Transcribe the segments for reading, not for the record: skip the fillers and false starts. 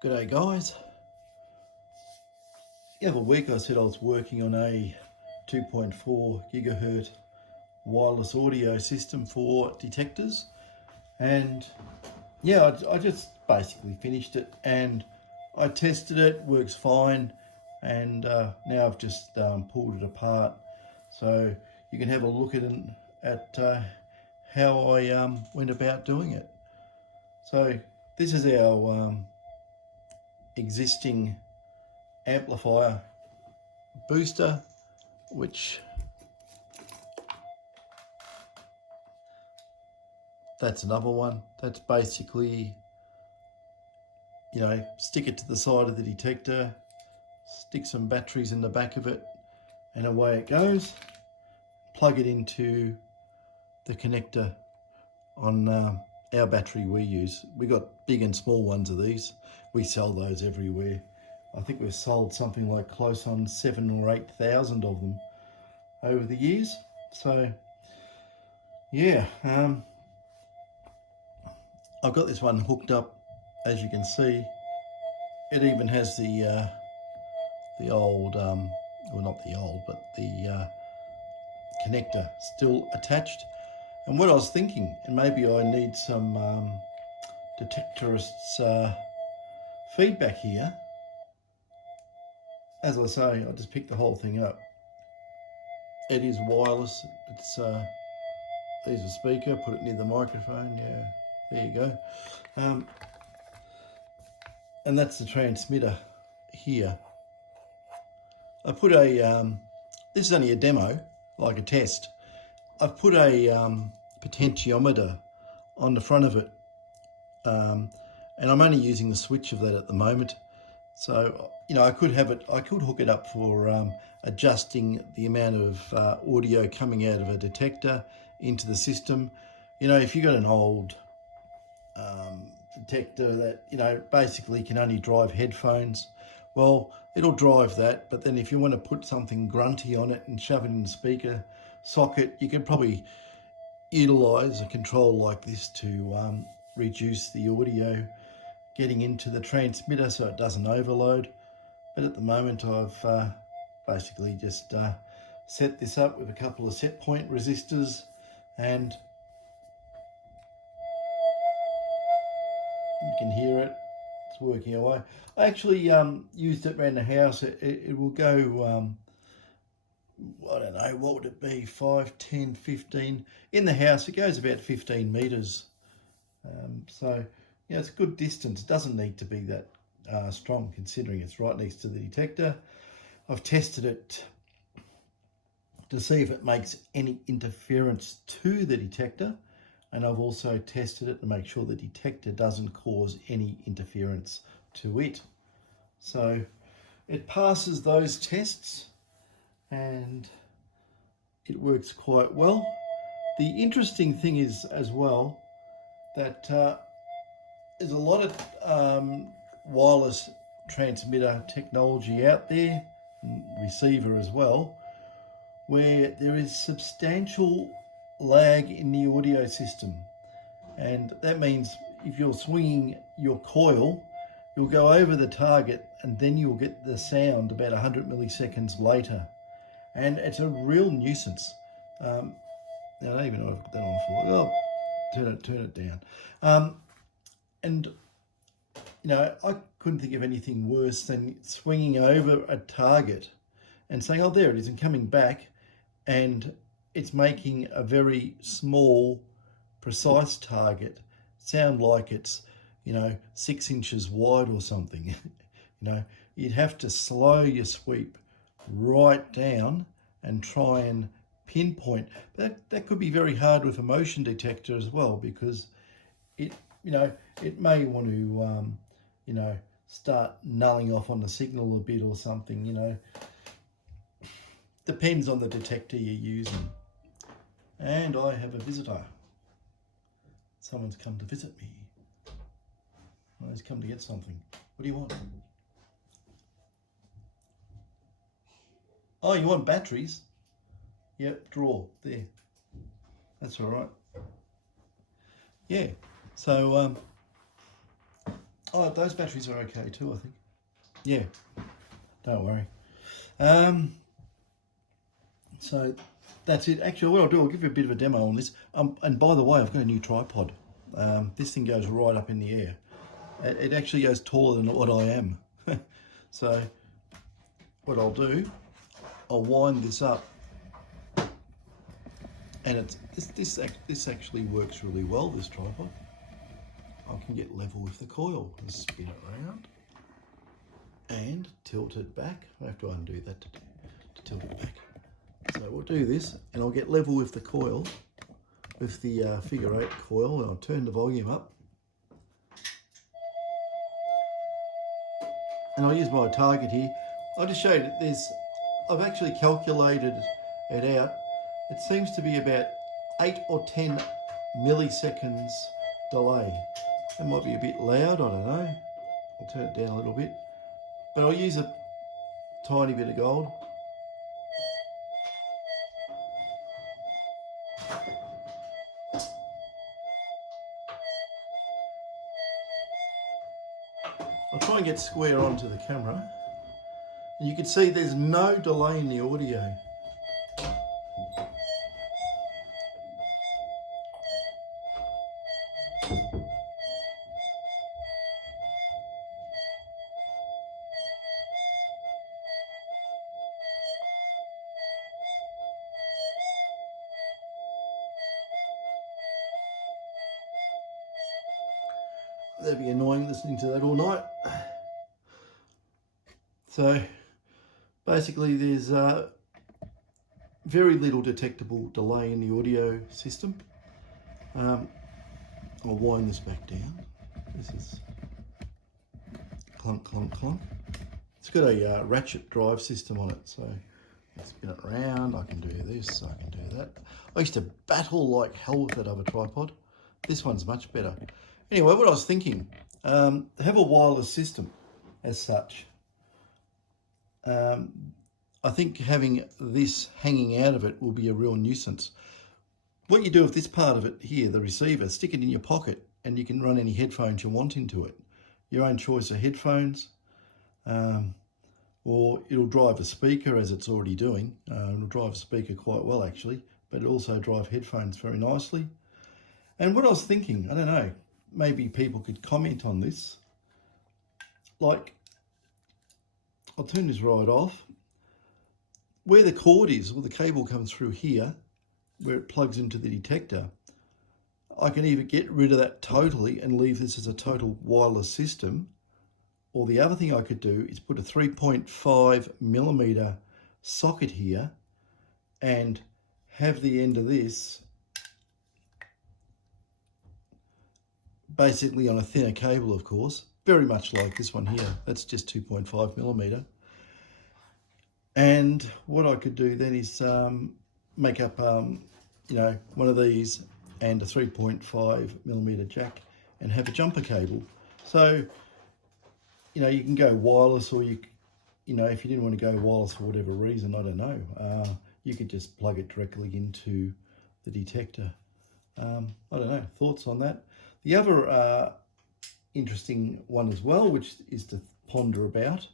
G'day guys. The other week I said I was working on a 2.4 gigahertz wireless audio system for detectors, and I just basically finished it and I tested it, works fine, and now I've just pulled it apart so you can have a look at how I went about doing it. So this is our existing amplifier booster, which that's another one. That's basically, stick it to the side of the detector, stick some batteries in the back of it, and away it goes. Plug it into the connector on our battery we use. We got big and small ones of these. We sell those everywhere. I think we've sold something like close on 7,000 or 8,000 of them over the years. So yeah, I've got this one hooked up. As you can see, it even has the old, well, not the old, but the connector still attached. And what I was thinking, and maybe I need some detectorists feedback here. As I say, I just picked the whole thing up. It is wireless. It's there's a speaker. Put it near the microphone. Yeah, there you go. And that's the transmitter here. I put a. This is only a demo, like a test. I've put a potentiometer on the front of it, and I'm only using the switch of that at the moment. So, I could hook it up for adjusting the amount of audio coming out of a detector into the system. If you've got an old detector that, basically can only drive headphones, well, it'll drive that. But then if you want to put something grunty on it and shove it in the speaker socket, you could probably utilize a control like this to reduce the audio getting into the transmitter so it doesn't overload. But at the moment I've basically just set this up with a couple of set point resistors, and you can hear it, it's working away. I actually used it around the house. It will go, I don't know, what would it be, 5, 10, 15. In the house it goes about 15 metres. So it's a good distance. It doesn't need to be that strong considering it's right next to the detector. I've tested it to see if it makes any interference to the detector, and I've also tested it to make sure the detector doesn't cause any interference to it. So it passes those tests and it works quite well. The interesting thing is as well that there's a lot of wireless transmitter technology out there, receiver as well, where there is substantial lag in the audio system. And that means if you're swinging your coil, you'll go over the target and then you'll get the sound about 100 milliseconds later. And it's a real nuisance. I don't even know if I've got that on for. Oh, turn it down. And I couldn't think of anything worse than swinging over a target and saying, oh, there it is, and coming back, and it's making a very small, precise target sound like it's, 6 inches wide or something. You'd have to slow your sweep right down and try and pinpoint. That could be very hard with a motion detector as well, because it may want to start nulling off on the signal a bit or something. Depends on the detector you're using. And I have a visitor. Someone's come to visit me. He's come to get something. What do you want? Oh, you want batteries? Yep, drawer, there. That's all right. Yeah, so Oh, those batteries are okay too, I think. Yeah, don't worry. Um, so that's it. Actually, what I'll do, I'll give you a bit of a demo on this. And by the way, I've got a new tripod. This thing goes right up in the air. It actually goes taller than what I am. So what I'll do, I'll wind this up, and this actually works really well, this tripod. I can get level with the coil. Just spin it around and tilt it back. I have to undo that to tilt it back. So we'll do this, and I'll get level with the coil, with the figure 8 coil, and I'll turn the volume up. And I'll use my target here. I'll just show you that I've actually calculated it out. It seems to be about 8 or 10 milliseconds delay. That might be a bit loud, I don't know. I'll turn it down a little bit. But I'll use a tiny bit of gold. I'll try and get square onto the camera. And you can see there's no delay in the audio. That'd be annoying listening to that all night. So basically there's very little detectable delay in the audio system. I'll wind this back down. This is clunk, clunk, clunk. It's got a ratchet drive system on it, so I spin it around, I can do this, I can do that. I used to battle like hell with that other tripod. This one's much better. Anyway, what I was thinking, have a wireless system as such. I think having this hanging out of it will be a real nuisance. What you do with this part of it here, the receiver, stick it in your pocket and you can run any headphones you want into it. Your own choice of headphones, or it'll drive a speaker as it's already doing. It'll drive a speaker quite well actually, but it'll also drive headphones very nicely. And what I was thinking, I don't know, maybe people could comment on this. Like, I'll turn this right off. Where the cord is, well, the cable comes through here, where it plugs into the detector. I can either get rid of that totally and leave this as a total wireless system, or the other thing I could do is put a 3.5 millimeter socket here and have the end of this basically on a thinner cable, of course, very much like this one here. That's just 2.5 millimeter. And what I could do then is make up, you know, one of these and a 3.5 millimeter jack and have a jumper cable. So, you know, you can go wireless, or you know, if you didn't want to go wireless for whatever reason, I don't know, you could just plug it directly into the detector. I don't know, thoughts on that? The other interesting one as well, which is to ponder about,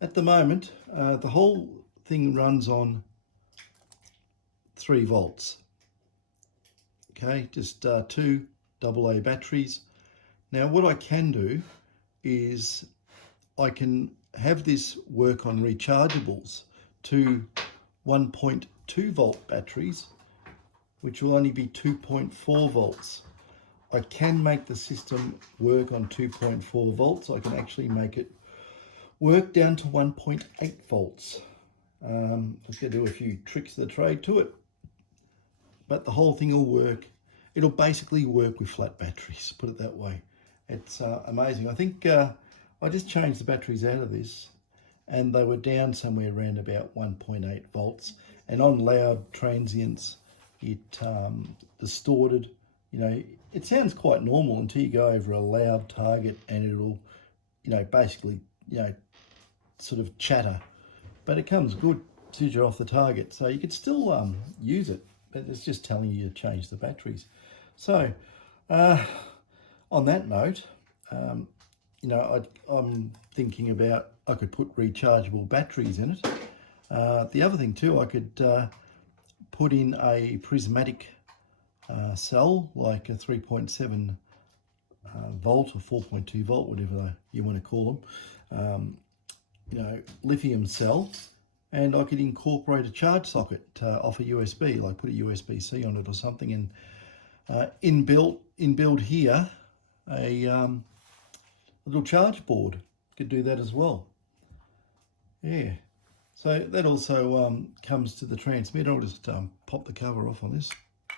at the moment, the whole thing runs on 3 volts. Okay, just 2 AA batteries. Now what I can do is I can have this work on rechargeables to 1.2 volt batteries, which will only be 2.4 volts. I can make the system work on 2.4 volts. I can actually make it work down to 1.8 volts. I'm just going to do a few tricks of the trade to it, but the whole thing will work. It'll basically work with flat batteries, put it that way. It's amazing. I think I just changed the batteries out of this and they were down somewhere around about 1.8 volts, and on loud transients it distorted. You know, it sounds quite normal until you go over a loud target and it'll, you know, basically, you know, sort of chatter, but it comes good as soon as you're off the target. So you could still use it, but it's just telling you to change the batteries. So on that note, I'm thinking about I could put rechargeable batteries in it. The other thing too, I could put in a prismatic cell, like a 3.7 volt or 4.2 volt, whatever you want to call them, lithium cell, and I could incorporate a charge socket off a USB, like put a USB-C on it or something, and inbuilt here a little charge board. Could do that as well. Yeah. So that also comes to the transmitter. I'll just pop the cover off on this.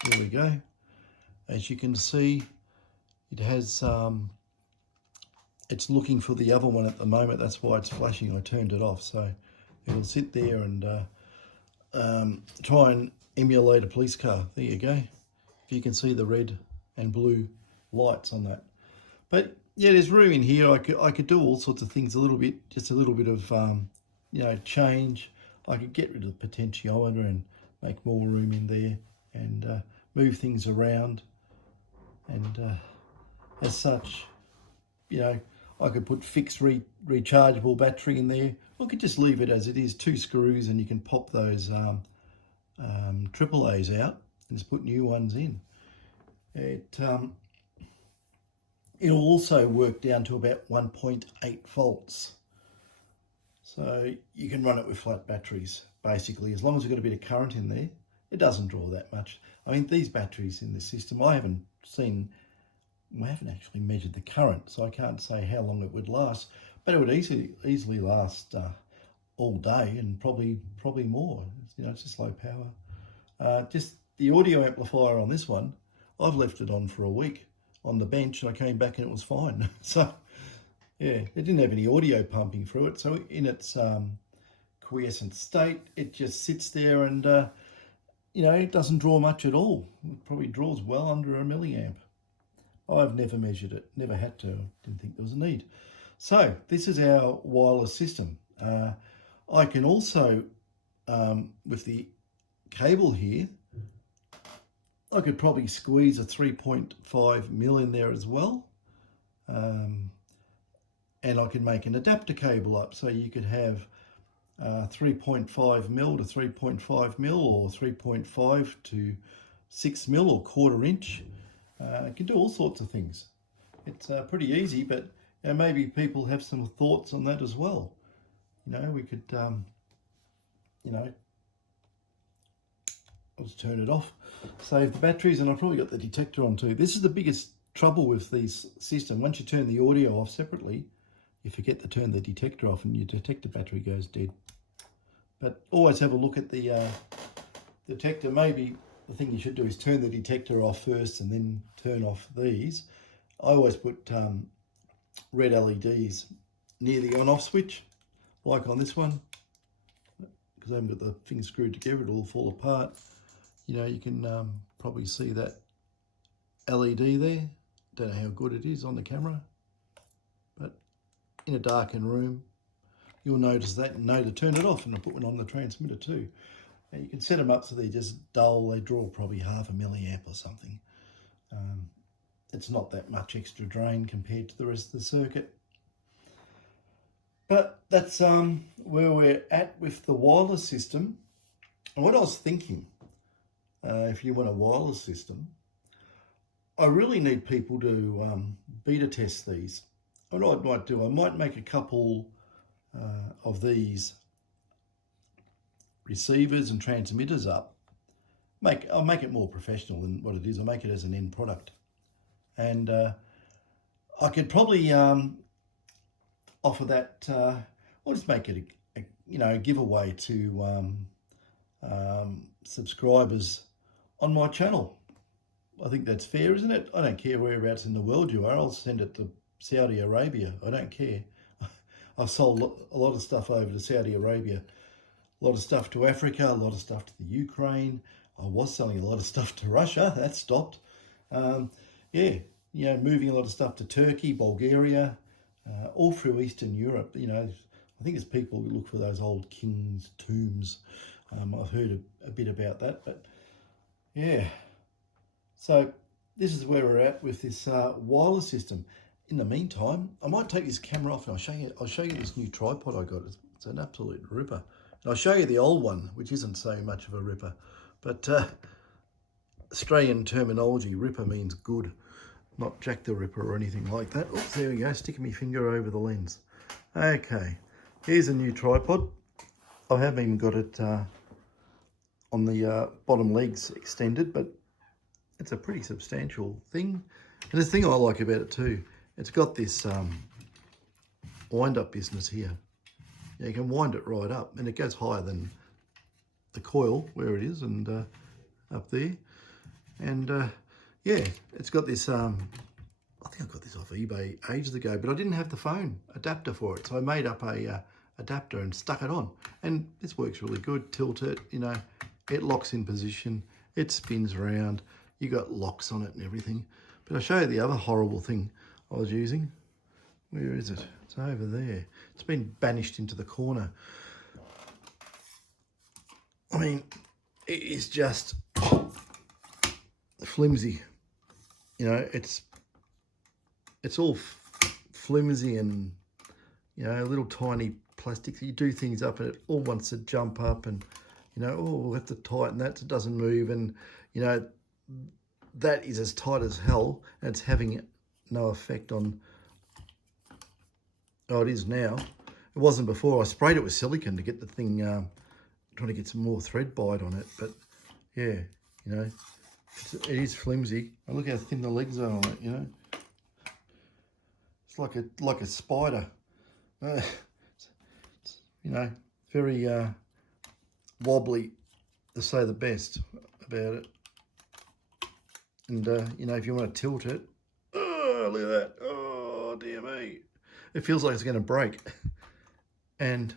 There we go. As you can see, it has, it's looking for the other one at the moment. That's why it's flashing. I turned it off. So it'll sit there and try and emulate a police car. There you go. If you can see the red and blue lights on that. But yeah, there's room in here. I could do all sorts of things, just a little bit of, change. I could get rid of the potentiometer and make more room in there and move things around. And as such, I could put fixed rechargeable battery in there. I could just leave it as it is, 2 screws, and you can pop those AAAs out and just put new ones in. It'll also work down to about 1.8 volts. So you can run it with flat batteries, basically, as long as you've got a bit of current in there. It doesn't draw that much. I mean, these batteries in the system, I haven't actually measured the current, so I can't say how long it would last, but it would easily last all day, and probably more. It's just low power. Just the audio amplifier on this one, I've left it on for a week on the bench, and I came back and it was fine. So yeah, it didn't have any audio pumping through it. So in its quiescent state, it just sits there and, it doesn't draw much at all. It probably draws well under a milliamp. I've never measured it, never had to, didn't think there was a need. So this is our wireless system. I can also, with the cable here, I could probably squeeze a 3.5 mil in there as well. And I could make an adapter cable up, so you could have 3.5 mil to 3.5 mil, or 3.5 to 6 mil, or 1/4 inch. You can do all sorts of things. It's pretty easy, but maybe people have some thoughts on that as well. We could, I'll just turn it off, save the batteries, and I've probably got the detector on too. This is the biggest trouble with these systems. Once you turn the audio off separately, you forget to turn the detector off and your detector battery goes dead. But always have a look at the detector. Maybe the thing you should do is turn the detector off first and then turn off these. I always put red LEDs near the on-off switch, like on this one, because I haven't got the thing screwed together, it'll all fall apart. You can probably see that LED there. Don't know how good it is on the camera, but in a darkened room, you'll notice that and know to turn it off, and I'll put one on the transmitter too. And you can set them up so they're just dull. They draw probably 0.5 milliamp or something. It's not that much extra drain compared to the rest of the circuit. But that's where we're at with the wireless system. And what I was thinking, if you want a wireless system, I really need people to beta test these. What I might do, I might make a couple of these receivers and transmitters up. I'll make it more professional than what it is. I'll make it as an end product. And I could probably offer that, or just make it a giveaway to subscribers on my channel. I think that's fair, isn't it? I don't care whereabouts in the world you are. I'll send it to Saudi Arabia. I don't care. I've sold a lot of stuff over to Saudi Arabia, a lot of stuff to Africa, a lot of stuff to the Ukraine. I was selling a lot of stuff to Russia. That stopped. Moving a lot of stuff to Turkey, Bulgaria, all through Eastern Europe. I think it's people who look for those old kings' tombs. I've heard a bit about that, but yeah. So this is where we're at with this wireless system. in the meantime, I might take this camera off and I'll show you this new tripod I got. It's an absolute ripper. And I'll show you the old one, which isn't so much of a ripper. But Australian terminology, ripper means good, not Jack the Ripper or anything like that. Oops, there we go, sticking my finger over the lens. Okay, here's a new tripod. I haven't even got it on the bottom legs extended, but it's a pretty substantial thing. And the thing I like about it too, it's got this wind-up business here. You can wind it right up, and it goes higher than the coil where it is, and up there. And yeah, it's got this, I think I got this off eBay ages ago, but I didn't have the phone adapter for it. So I made up a adapter and stuck it on. And this works really good. Tilt it, you know, it locks in position, it spins around, you got locks on it and everything. But I'll show you the other horrible thing I was using. Where is it? It's over there. It's been banished into the corner. I mean, it is just flimsy. You know, it's all flimsy and, you know, little tiny plastics. You do things up and it all wants to jump up and, you know, oh, we'll have to tighten that so it doesn't move. And, you know, that is as tight as hell, and it's having no effect on, oh, it is now. It wasn't before. I sprayed it with silicone to get the thing, trying to get some more thread bite on it. But yeah, you know, it is flimsy. And look how thin the legs are on it, you know. It's like a spider. You know, very wobbly, to say the best about it. And, you know, if you want to tilt it, oh, look at that. Oh, dear me. It feels like it's going to break. And,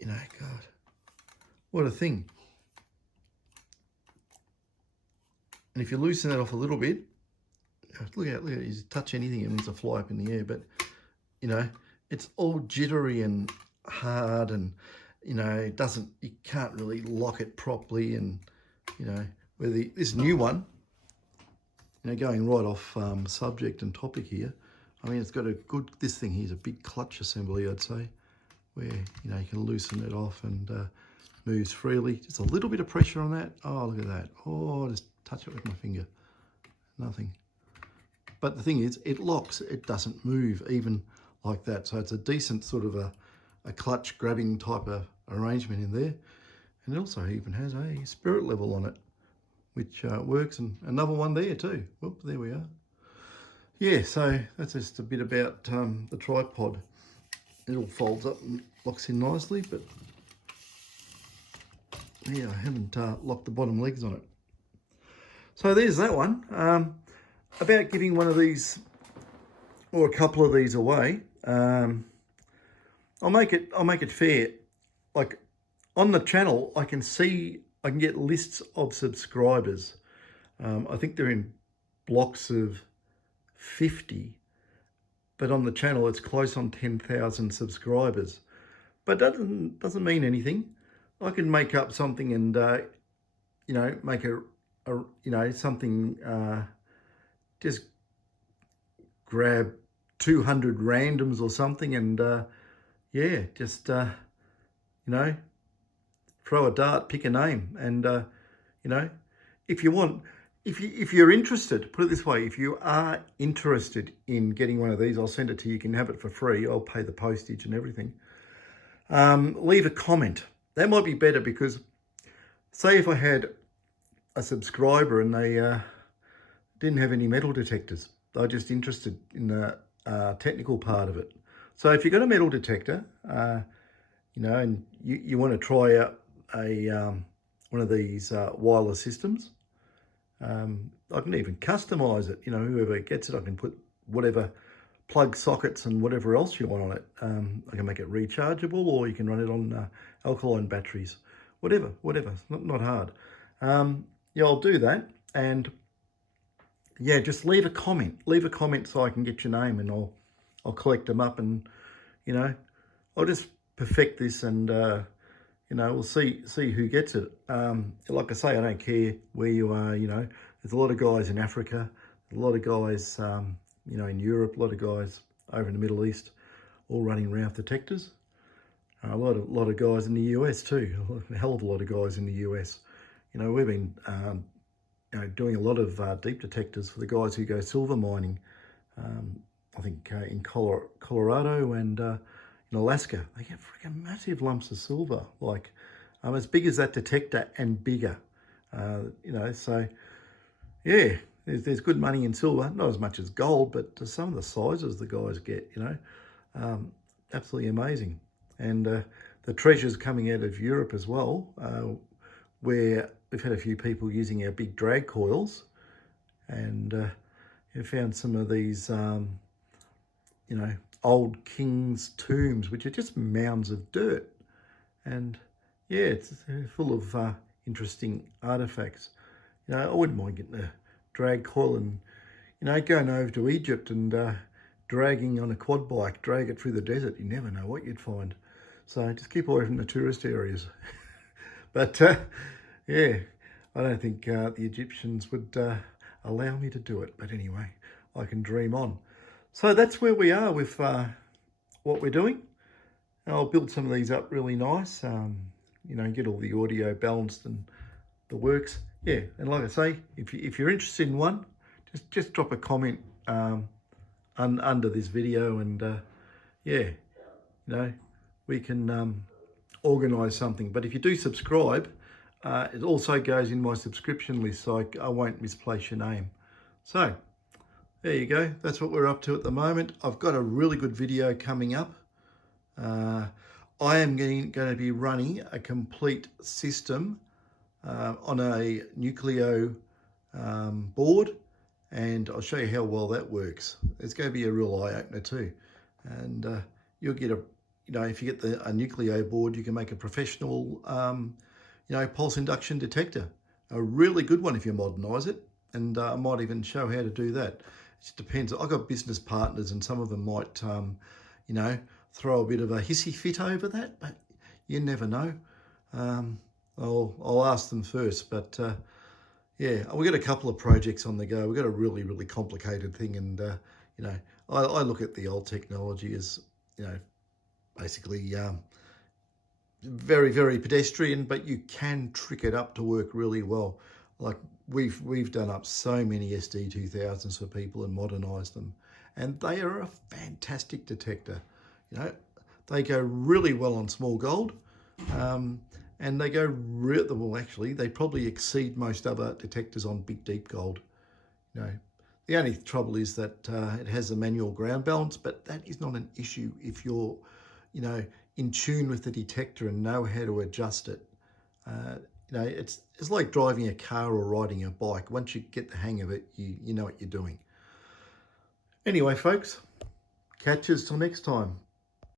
you know, God, what a thing. And if you loosen that off a little bit, look at it, you touch anything, it means to fly up in the air. But, you know, it's all jittery and hard, and, you know, you can't really lock it properly. And, you know, this new one, you know, going right off subject and topic here, I mean, it's got this thing here is a big clutch assembly, I'd say, where, you know, you can loosen it off and moves freely. Just a little bit of pressure on that. Oh, look at that. Oh, I'll just touch it with my finger. Nothing. But the thing is, it locks. It doesn't move even like that. So it's a decent sort of a clutch grabbing type of arrangement in there. And it also even has a spirit level on it, which works, and another one there too. Whoop, there we are. Yeah, so that's just a bit about the tripod. It all folds up and locks in nicely, but yeah, I haven't locked the bottom legs on it. So there's that one. About giving one of these or a couple of these away. I'll make it fair. Like on the channel, I can get lists of subscribers. I think they're in blocks of 50, but on the channel it's close on 10,000 subscribers. But that doesn't mean anything. I can make up something and you know, make you know, something, just grab 200 randoms or something, and yeah, just you know, throw a dart, pick a name, and you know, if you want, if you're interested, put it this way, if you are interested in getting one of these, I'll send it to you. You can have it for free. I'll pay the postage and everything. Leave a comment. That might be better, because say if I had a subscriber and they didn't have any metal detectors, they're just interested in the technical part of it. So if you've got a metal detector, you know, and you want to try out one of these wireless systems, I can even customize it. You know, whoever gets it, I can put whatever plug sockets and whatever else you want on it. I can make it rechargeable, or you can run it on alkaline batteries, whatever, not hard. Yeah, I'll do that. And yeah, just leave a comment so I can get your name, and I'll collect them up, and, you know, I'll just perfect this, and you know, we'll see who gets it. Like I say, I don't care where you are. You know, there's a lot of guys in Africa, a lot of guys you know, in Europe, a lot of guys over in the Middle East, all running around with detectors. A lot of guys in the US too, a hell of a lot of guys in the US. You know, we've been you know, doing a lot of deep detectors for the guys who go silver mining. I think in Colorado and in Alaska, they get freaking massive lumps of silver, like as big as that detector and bigger. You know, so yeah, there's good money in silver, not as much as gold, but to some of the sizes the guys get, you know, absolutely amazing. And the treasures coming out of Europe as well, where we've had a few people using our big drag coils, and we found some of these, you know, old kings' tombs, which are just mounds of dirt. And yeah, it's full of interesting artifacts. You know, I wouldn't mind getting a drag coil and, you know, going over to Egypt and dragging on a quad bike, drag it through the desert. You never know what you'd find. So just keep away from the tourist areas. But yeah, I don't think the Egyptians would allow me to do it. But anyway, I can dream on. So that's where we are with what we're doing. I'll build some of these up really nice, you know, get all the audio balanced and the works. Yeah, and like I say, if you're interested in one, just drop a comment under this video, and yeah, you know, we can organise something. But if you do subscribe, it also goes in my subscription list, so I won't misplace your name. So there you go. That's what we're up to at the moment. I've got a really good video coming up. I am going to be running a complete system on a Nucleo board, and I'll show you how well that works. It's going to be a real eye-opener too. And you'll get a, you know, if you get a Nucleo board, you can make a professional, you know, pulse induction detector. A really good one if you modernise it. And I might even show how to do that. It just depends. I've got business partners, and some of them might, you know, throw a bit of a hissy fit over that, but you never know. I'll ask them first, but yeah, we've got a couple of projects on the go. We've got a really, really complicated thing, and you know, I look at the old technology as, you know, basically very, very pedestrian, but you can trick it up to work really well. Like we've done up so many SD2000s for people and modernised them, and they are a fantastic detector. You know, they go really well on small gold, and they go well. Actually, they probably exceed most other detectors on big deep gold. You know, the only trouble is that it has a manual ground balance, but that is not an issue if you're, you know, in tune with the detector and know how to adjust it. You know, it's like driving a car or riding a bike. Once you get the hang of it, you know what you're doing. Anyway, folks, catch us till next time.